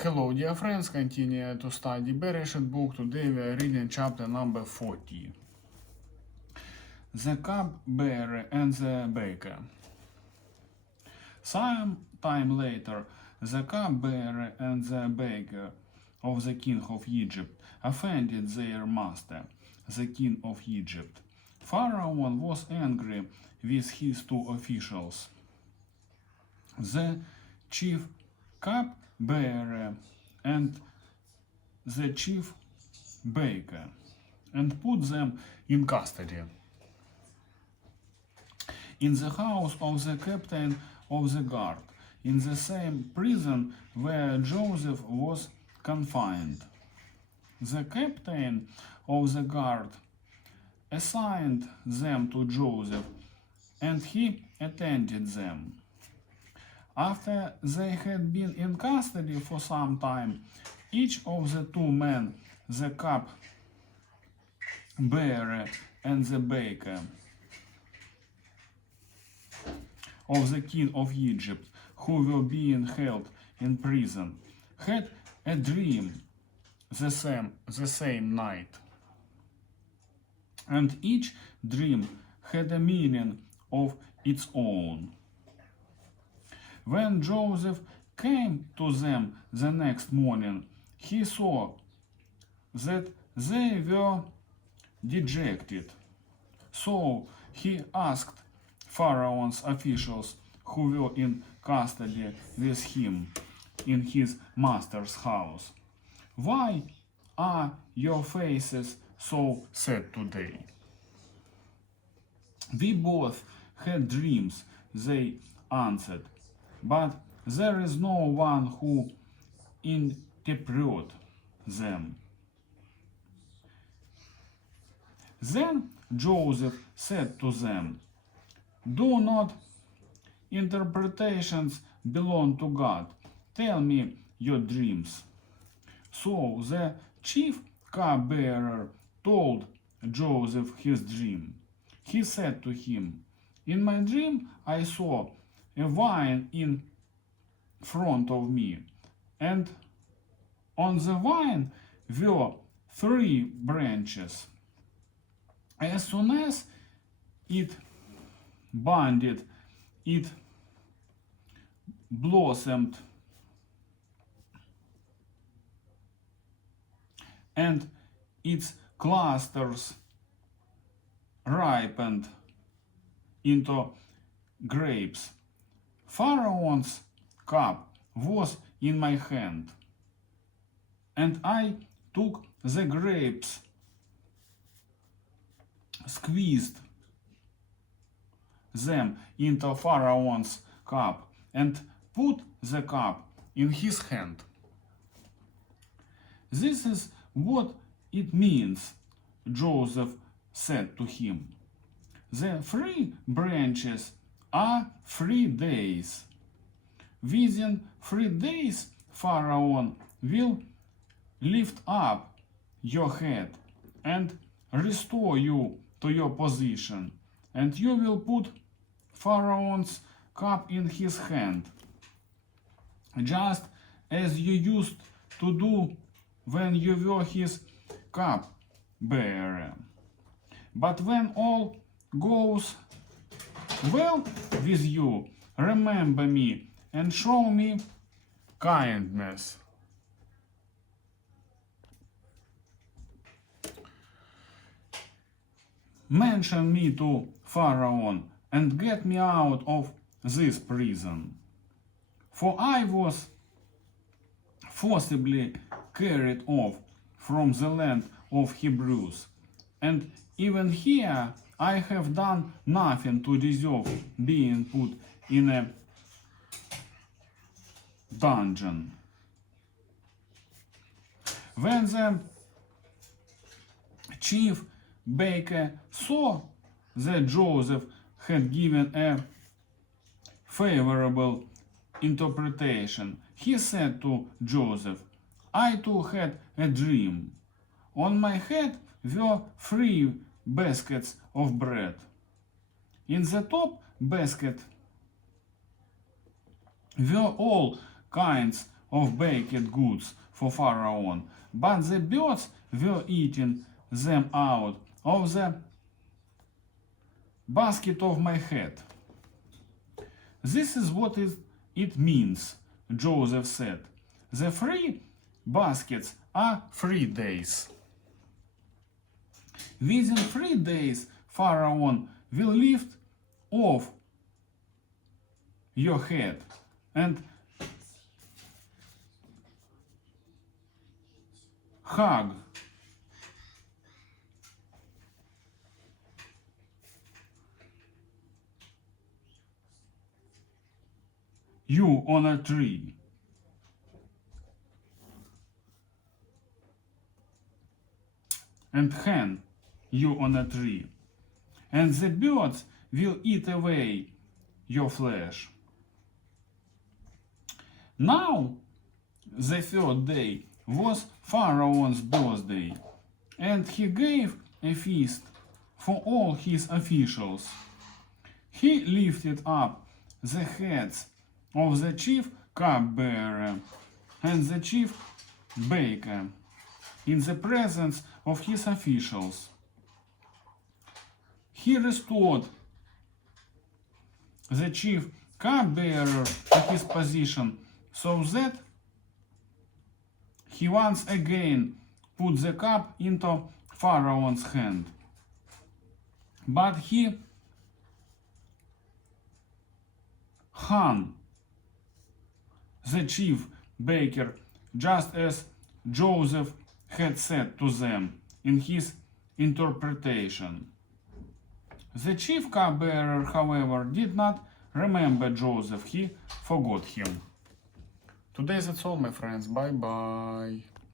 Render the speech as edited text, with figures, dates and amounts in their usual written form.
Hello dear friends, continue to study Bereshit book. Today we are reading chapter number 40. The Cupbearer and the Baker. Some time later, the Cupbearer and the Baker of the king of Egypt offended their master, the king of Egypt. Pharaoh was angry with his two officials, the chief Cupbearer and the chief baker, and put them in custody in the house of the captain of the guard, in the same prison where Joseph was confined. The captain of the guard assigned them to Joseph, and he attended them. After they had been in custody for some time, each of the two men, the Cupbearer and the baker of the king of Egypt, who were being held in prison, had a dream the same night. And each dream had a meaning of its own. When Joseph came to them the next morning, he saw that they were dejected. So he asked Pharaoh's officials who were in custody with him in his master's house, "Why are your faces so sad today?" "We both had dreams," they answered, "but there is no one who interprets them." Then Joseph said to them, "Do not interpretations belong to God? Tell me your dreams." So the chief cupbearer told Joseph his dream. He said to him, "In my dream I saw a vine in front of me, and on the vine were 3 branches. As soon as it budded, it blossomed, and its clusters ripened into grapes. Pharaoh's cup was in my hand, and I took the grapes, squeezed them into Pharaoh's cup, and put the cup in his hand." "This is what it means," Joseph said to him. "The 3 branches are 3 days. Within 3 days, Pharaoh will lift up your head and restore you to your position, and you will put Pharaoh's cup in his hand, just as you used to do when you were his cupbearer. But when all goes well with you, remember me and show me kindness." "Mention me to Pharaoh and get me out of this prison. For I was forcibly carried off from the land of Hebrews, and even here I have done nothing to deserve being put in a dungeon." When the chief baker saw that Joseph had given a favorable interpretation, he said to Joseph, "I too had a dream. On my head were 3 baskets of bread. In the top basket were all kinds of baked goods for Pharaoh, but the birds were eating them out of the basket of my head. This is what it means, Joseph said. The 3 baskets are 3 days. Within 3 days, Pharaoh will lift off your head and hug you on a tree. And hang you on a tree. And the birds will eat away your flesh. Now, the 3rd day was Pharaoh's birthday, and he gave a feast for all his officials. He lifted up the heads of the chief cupbearer and the chief baker in the presence of his officials. He restored the chief cupbearer to his position so that he once again put the cup into Pharaoh's hand. But he hung the chief baker just as Joseph had said to them in his interpretation. The chief cupbearer, however, did not remember Joseph. He forgot him. Today that's all, my friends. Bye bye.